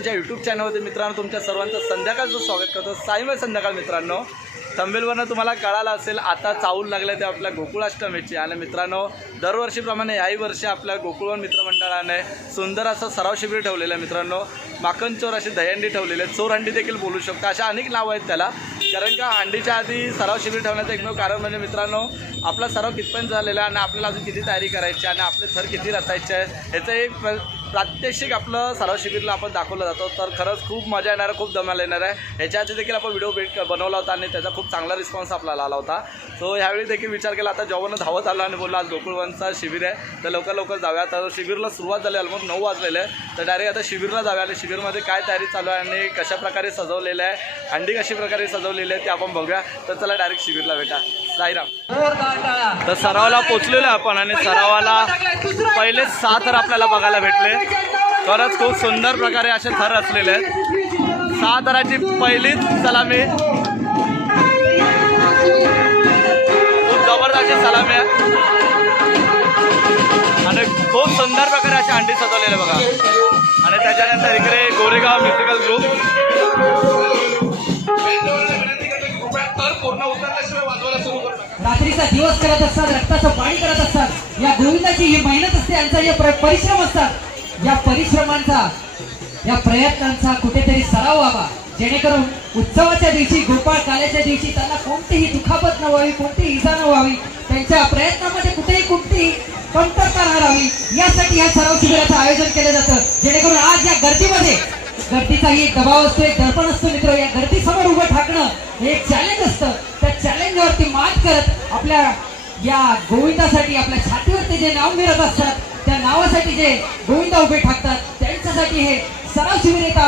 तुमच्या यूट्यूब चॅनलवरती मित्रांनो तुमच्या सर्वांचं संध्याकाळचं स्वागत करतो साईमय संध्याकाळ मित्रांनो. थंबेलवरनं तुम्हाला कळालं असेल आता चावूल लागलं ते आपल्या गोकुळाष्टमीची. आणि मित्रांनो दरवर्षीप्रमाणे याही वर्षी आपल्या गोकुळवन मित्रमंडळाने सुंदर असं सराव शिबिर ठेवलेलं आहे मित्रांनो. माखन चोर अशी दहीहंडी ठेवलेली आहे चोर हंडी देखील बोलू शकतो. अशा अनेक नावं आहेत त्याला. कारण का हंडीच्या आधी सराव शिबिर ठेवण्याचं एकमेव कारण म्हणजे मित्रांनो आपला सराव कितपर्यंत झालेला आहे आणि आपल्याला अजून किती तयारी करायची आहे आणि आपले थर किती रचायचे आहेत ह्याचं एक प्रात्यक्षिक आपलं सराव शिबिरला आपण दाखवलं जातो. तर खरंच खूप मजा येणार आहे खूप धमाल येणार आहे. ह्याच्या आधी देखील आपण व्हिडिओ भेट बनवला होता आणि त्याचा खूप चांगला रिस्पॉन्स आपल्याला आला होता. सो ह्यावेळी देखील विचार केला आता जॉबनं धावत आलो आणि बोलला आज गोकुळवनचा शिबिर आहे तर लवकर लवकर जाऊया. तर शिबिरला सुरुवात झाली ऑलमोस्ट नऊ वाजलेलं आहे तर डायरेक्ट आता शिबिरला जाऊया आणि शिबिरमध्ये काय तयारी चालू आहे आणि कशा प्रकारे सजवलेलं आहे हंडी कशी प्रकारे सजवलेली आहे ते आपण बघूया. तर चला डायरेक्ट शिबिरला भेटा. साईराम. तर सरावाला पोचलेलो आपण आणि सरावाला पहिले सहा थर आपल्याला बघायला भेटले. खरंच खूप सुंदर प्रकारे असे थर असलेले आहेत. सहा थराची पहिलीच सलामी खूप जबरदस्त सलामी आहे. आणि खूप सुंदर प्रकारे अशी अंडी सजवलेले बघा. आणि त्याच्यानंतर इकडे गोरेगाव म्युझिकल ग्रुप. रात्रीचा दिवस करत असतात रक्ताचं पाणी करत असतात. या गोविंदाची ही मेहनत असते यांचा जे परिश्रम असतात. या परिश्रमांचा या प्रयत्नांचा कुठेतरी सराव व्हावा. जेणेकरून उत्सवाच्या दिवशी गोपाळ काल्याच्या दिवशी त्यांना कोणतीही दुखापत न व्हावी कोणतीही इजा न व्हावी. त्यांच्या प्रयत्नामध्ये कुठेही कोणतीही कमतरता न राहावी. यासाठी या सराव शिबिराचं आयोजन केलं जातं. जेणेकरून आज या गर्दीमध्ये गर्दीचाही एक दबाव असतो एक दर्पण असतो मित्र. या गर्दीसमोर उभं ठाकणं हे एक चॅलेंज असतं. त्या चॅलेंजवरती मात करत आपल्या या गोविंदासाठी आपल्या छातीवरती जे नाव मिळत असतात त्या नावासाठी जे गोविंदा उभे ठाकतात त्यांच्यासाठी हे सराव शिबिर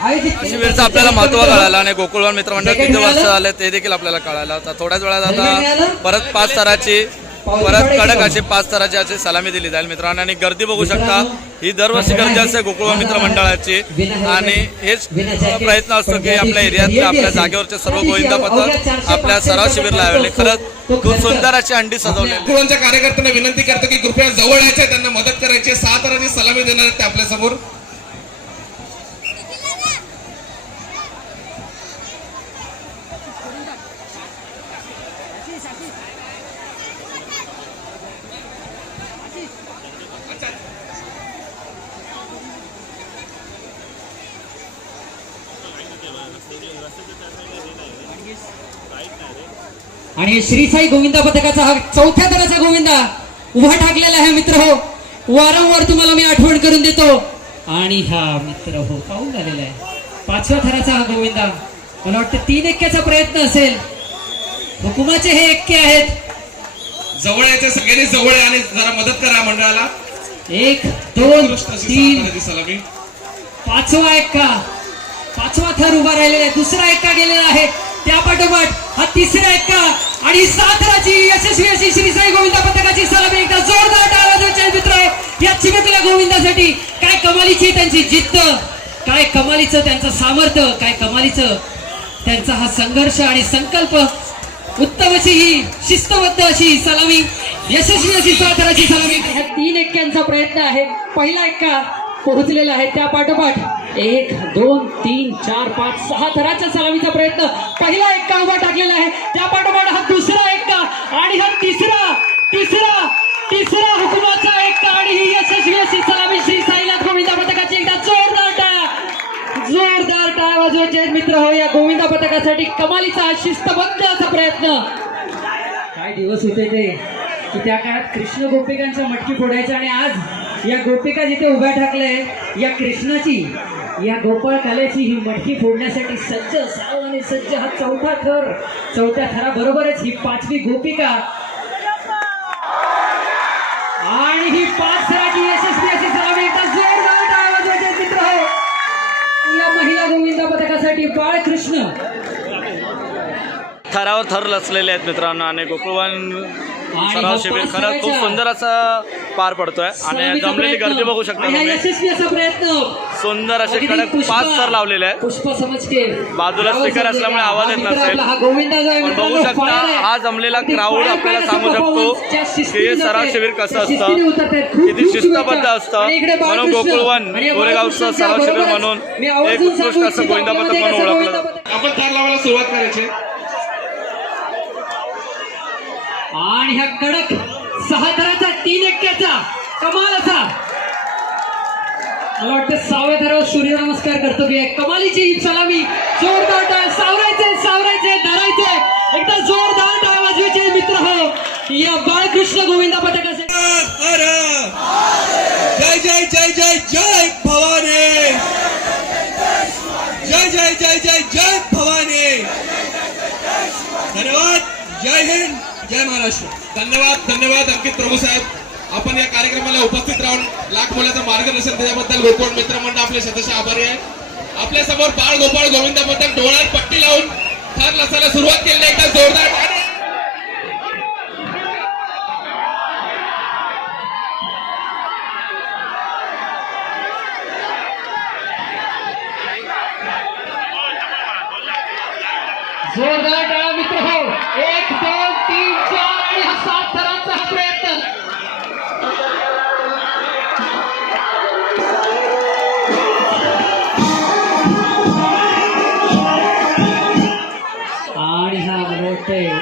आयोजित केलं शिबिरचं. आपल्याला महत्त्व कळालं आणि गोकुळवन मित्रमंडळ किती वर्ष? झाले ते देखील आपल्याला कळालं थोड्याच वेळात आता? परत पाच स्तराची परत कडक अशी पाच स्तराची अशी सलामी दिली जाईल मित्रांनो. आणि गर्दी बघू शकता ही दरवर्षी गर्दी असते गोकुळवन मित्रमंडळाची आणि हेच प्रयत्न असतो की आपल्या एरियातल्या आपल्या जागेवरचे सर्व गोविंदा पथक आपल्या सराव शिबिरला आलेले खरंच खूप सुंदर अशी अंडी सजवलेली. कुळांच्या कार्यकर्त्यांना विनंती करतो की कृपया जवळ यायचे त्यांना मदत करायची सहा तरांनी सलामी देणार आहेत ते आपल्यासमोर आणि श्रीसाई गोविंदा पथकाचा हा चौथ्या दराचा गोविंदा उभा ठाकलेला आहे मित्र हो. वारंवार तुम्हाला मी आठवण करून देतो. आणि हा मित्र हो पाहून झालेला आहे. पाचव्या थराचा हा गोविंदा. मला वाटतं तीन एक्क्याचा प्रयत्न असेल. हुकुमाचे हे एक्के आहेत. जवळ यायचे सगळ्यांनी जवळ या आणि जरा मदत करा मंडळाला. एक दोन तीन. तरांची सलामी पाचवा एक्का. पाचवा थर उभा राहिलेला आहे. दुसरा एक्का गेलेला आहे. त्या पाठोपाठ हा तिसरा एक्का आणि सातराची यशस्वी अशी श्री साई गोविंदा पथकाची सलामी एकदा जोरदार टाळ्या वाजवायच्या आहेत मित्र. या चिमेतल्या गोविंदासाठी काय कमालीची त्यांची जिद्द? काय कमालीचं त्यांचं सामर्थ्य? काय कमालीचं त्यांचा हा संघर्ष आणि संकल्प? उत्तम अशी ही शिस्तबद्ध अशी सलामी यशस्वी अशी साताराची सलामी. ह्या तीन एक्क्यांचा प्रयत्न आहे. पहिला एक्का पोहोचलेला आहे. त्या पाठोपाठ एक दोन तीन चार पाच सहा थराच्या सलामीचा प्रयत्न. पहिला एक्का उभा टाकलेला आहे. त्या पाठोपाठ हा दुसरा एक्का आणि हा तिसरा तिसरा तिसरा हुकुमाचा एक्का आणि ही यशस्वी अशी सलामी श्री साईनाथ गोविंदा पथकाची एकदा जोरदार टाळ्या जोरदार टाळ्या वाजवायचे मित्र हो या गोविंदा पथकासाठी कमालीचा हा शिस्तबद्ध असा प्रयत्न. काय दिवस होते ते. की त्या काळात कृष्ण गोपिकांच्या मटकी फोडायच्या आणि आज या गोपिका जिथे उभ्या ठाकल्या या कृष्णाची या गोपाळ कलेची ही मटकी फोडण्यासाठी सज्ज साव आणि सज्ज हा चौथा थर. चौथ्या थराबरोबरच ही पाचवी गोपिका. आणि ही पाच थराची यशस्वी अशी सलामी एकदा जोरदार टाळ्या वाजवायच्या हो. या महिला गोविंदा पथकासाठी बाळकृष्ण थरावर थर लचलेले आहेत मित्रांनो आणि गोकुळवन सराव शिबिर खरंच खूप सुंदर असं पार पडतोय आणि जमलेली. गर्दी बघू शकता हा प्रयत्न. सुंदर असे कडक पाच सर लावलेले आहेत. पुष्प समजके बाजूला speaker असल्यामुळे आवाज येत नसेल. हा पण बघू शकता. हा जमलेला क्राऊड आपल्याला सांगू शकतो की हे सराव शिबिर कसं असतं? किती शिस्तबद्ध. असतं? आणि इकडे म्हणून. गोकुळवन गोरेगावचं सराव शिबिर म्हणून एक उत्कृष्ट असं इच्छितो. गोविंदा पथक आपल्यामध्ये म्हणून ओळखलं आपण थार लावायला सुरुवात करायची. आणि ह्या कडक सहा थराचा तीन कमाल असा. मला वाटतं सहाव्या थरावर सूर्यनमस्कार करतो की कमालीची ही सलामी. जोरदार टाळ. सावरायचे सावरायचे धरायचे. एकदा जोरदार टाळ वाजवायचे मित्र हो. या बाळकृष्ण गोविंदा पथकाचे. जय जय जय जय जय भवानी जय जय जय जय जय भवानी धन्यवाद जय हिंद जय महाराष्ट्र धन्यवाद धन्यवाद अंकित प्रभू साहेब. आपण या कार्यक्रमाला उपस्थित राहून लाख मुलाचं मार्गदर्शन त्याच्याबद्दल मित्र मित्रमंडळ आपले सदस्य आभारी आहे. आपल्यासमोर बाळ गोपाळ गोविंदाबद्दल डोळ्यात पट्टी लावून थर लसायला सुरुवात केली एकदा जोरदार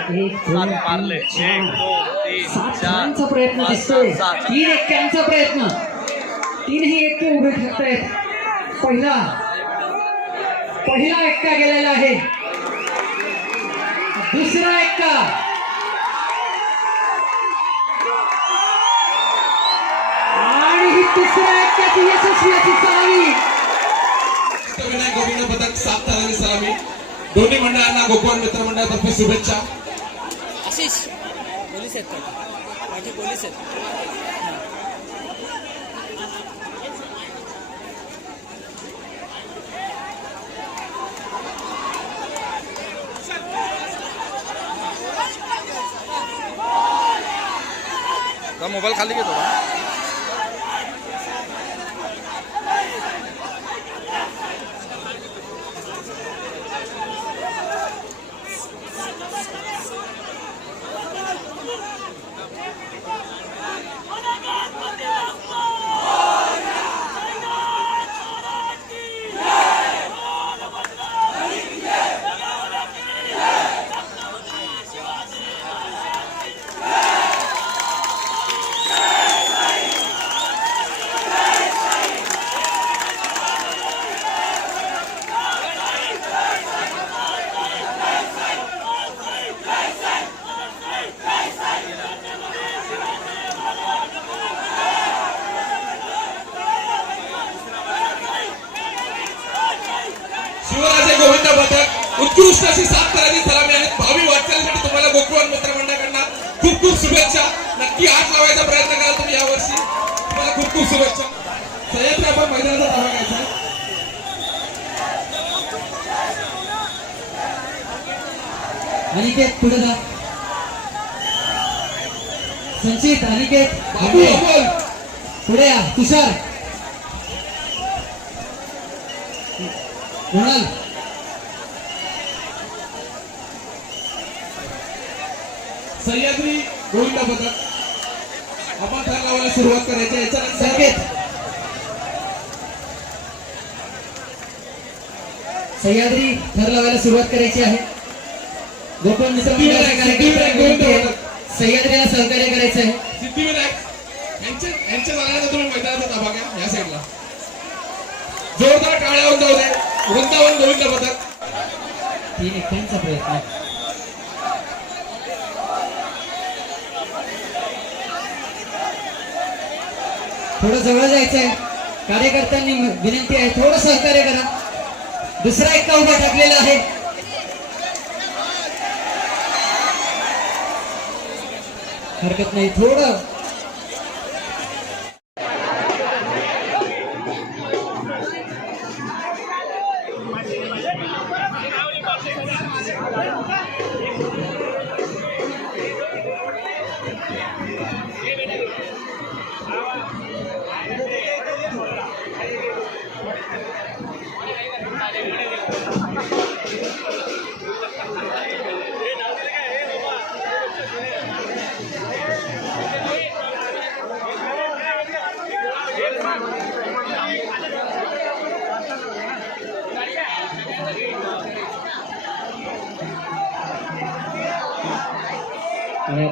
सात मारले तीन, एक. दोन तीन सात चार रनचा प्रयत्न दिसतोय. तीन एक्क्यांचा प्रयत्न. तीनही एक्के उभे ठरतायत पहिला. पहिला एक्का गेलेला आहे. दुसरा एक्का आणि ही तिसऱ्या एक्क्याची यशस्वी अशी सलामी विनायक गोविंद पथक सात थारांची सलामी दोन्ही मंडळांना गोकुळ मित्रमंडळातर्फे शुभेच्छा. पोलीस आहेत पाठी पाठी पोलीस आहेत मोबाईल खाली घेतो शिवराजे खूप खूप शुभेच्छा सह्याद्री आपण मैदानाचा धावा घ्यायचा अनिकेत पुढे जा. संचित अनिकेत बाबू पुढे या तुषार. कुणाल सह्याद्री गोविंद लावायला सुरुवात करायची आहे. याच्यानंतर संकेत. सह्याद्री थर लावायला सुरुवात करायची आहे. गोकुळ मित्र. सह्याद्रीला सहकार्य करायचं आहे. सिद्धिविनायक यांच्या यांच्या जाण्याचा तुम्ही मैदानाचा ताबा घ्या या साईडला. जोरदार टाळ्या होऊन जाऊ दे. वृंदावन गोविंद पथक. तीन एकट्यांचा प्रयत्न. थोडं जवळ जायचं आहे कार्यकर्त्यांनी विनंती आहे थोडं सहकार्य करा. दुसरा एक उभा टाकलेला आहे. हरकत नाही थोडं.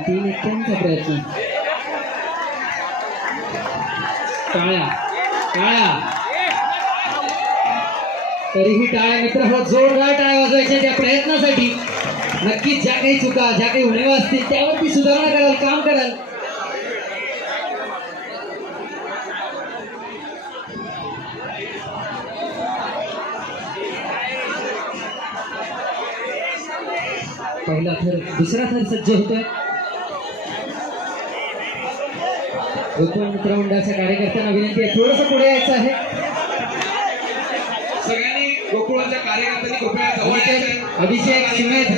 Pilih tentu berarti. Kaya, kaya. तरीही टाळ्या मित्र हो जोरदार टाळ्या वाजवायच्या त्या प्रयत्नासाठी. नक्कीच ज्या काही चुका ज्या काही उणीवा असतील त्यावरती सुधारणा कराल काम कराल. पहिला थर दुसरा थर सज्ज होतोय. गोकुळ मित्रमंडळाच्या कार्यकर्त्यांना विनंती आहे थोडस पुढे यायचं आहे. गोकुळाच्या कार्यकर्त्यांनी कृपया जवळ. अभिषेक सुमेध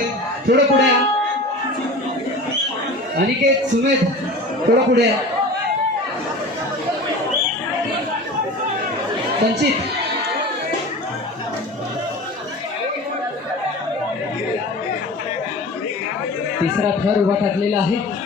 थोडं पुढे. अनिकेत सुमेध थोडं पुढे. संचित तिसरा थर उभा टाकलेला आहे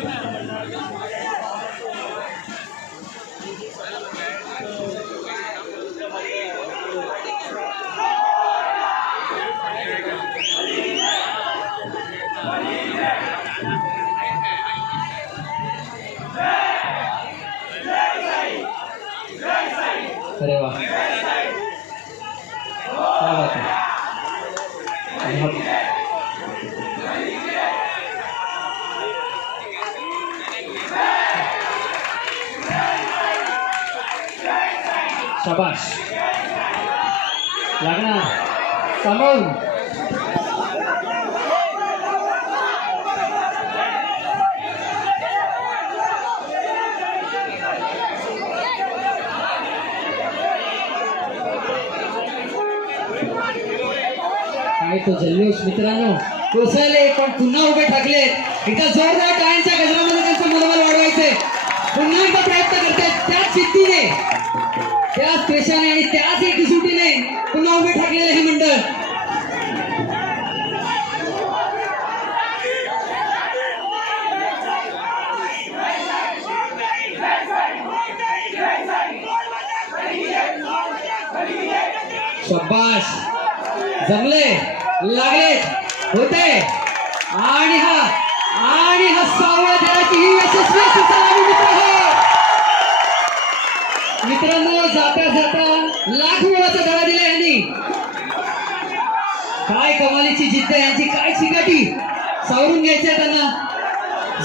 सांभाळून काय तो जल्लोष मित्रांनो कोसळले पण पुन्हा उभे ठाकले. एकदा जोरदार टाळ्यांच्या गजरामध्ये त्यांचं मनोबल वाढवायचंय. पुन्हा एकदा प्रयत्न करतात त्याच जिद्दीने. त्याच त्वेषाने आणि त्याच एकजुटीने पुन्हा उभे ठाकलेले हे मंडळ. शब्बाश जमले? लागले? होते? आणि हा आणि हा सहाव्या देण्याची ही यशस्वी अशी मित्र हो. मित्रांनो जाता जाता लाख मुलाचा धडा दिला यांनी. काय कमालीची जिद्द यांची काय चिकाटी. सावरून घ्यायचंय त्यांना.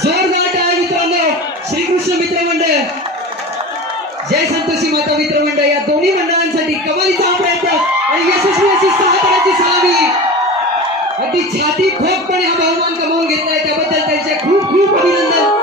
जोरदार आहे मित्रांनो. श्रीकृष्ण मित्र मंडळ जय संतोषी माता मित्र मंडळ या दोन्ही मंडळांसाठी कमालीचा प्रयत्न आणि यशस्वी अशी सहा तराची सलामी अगदी छाती ठोकपणे हा बहुमान कमावून घेतलाय. त्याबद्दल त्यांचे खूप खूप अभिनंदन.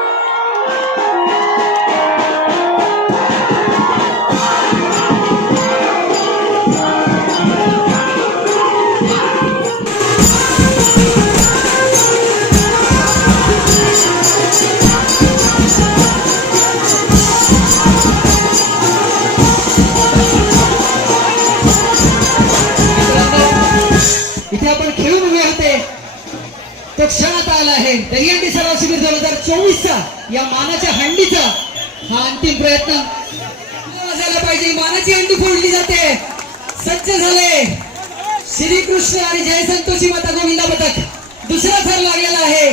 चोवीसचा या मानाच्या हंडीचा हा अंतिम प्रयत्न झाला पाहिजे. मानाची हंडी फोडली जाते. सज्ज झाले. श्रीकृष्ण आणि जय संतोषी माता गोविंदा पथक. दुसरा थर लागलेला आहे.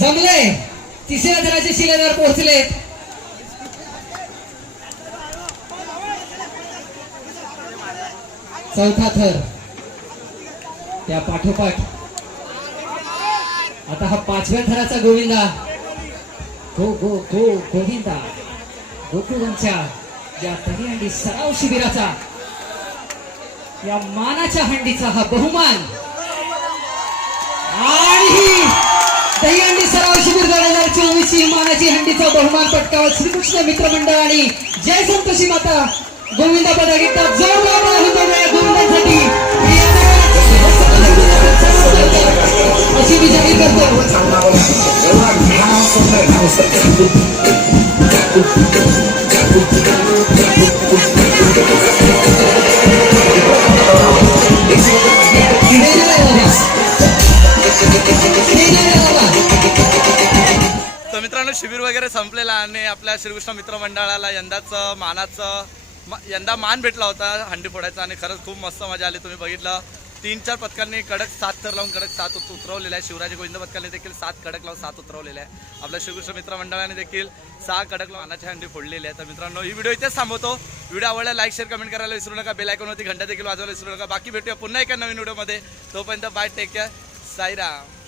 जमले. तिसऱ्या थराचे शिलेदार पोहोचले चौथा थर. त्या पाठोपाठ आता हा पाचव्या थराचा गोविंदा. गो गो गो गोविंदा. गोकुळांच्या या तरी हंडी सराव शिबिराचा या मानाच्या हंडीचा हा बहुमान. आणि दहीहंडी सराव शिबिर दोन हजार चोवीस ची मानाची हंडीचा बहुमान पटकावत श्रीकृष्ण मित्रमंडळ आणि जय संतोषी माता. गोविंदा पदक एकदा अशी तर मित्रांनो शिबिर वगैरे संपलेला आणि आपल्या श्रीकृष्ण मित्र मंडळाला यंदाचं मानाचं यंदा मान भेटला होता हंडी फोडायचा आणि खरंच खूप मस्त मजा आली तुम्ही बघितलं. तीन चार पथकांनी कडक सात तर लावून कडक सात उतरवलेला आहे. शिवराजी गोविंद पथकाने देखील सात कडक लावून सात उतरवलेले आहे. आपल्या श्रीकृष्ण मित्र मंडळाने देखील सहा कडक लावून अनाच्या हंडी फोडलेली आहे तर मित्रांनो ही व्हिडिओ इथेच थांबवतो. व्हिडिओ आवडला लाईक शेअर कमेंट करायला विसरू नका. बेल आयकॉनवरती घंटा देखील वाजवायला विसरू नका. बाकी भेटूया पुन्हा एका नवीन व्हिडिओमध्ये. तोपर्यंत बाय टेक केअर साईराम.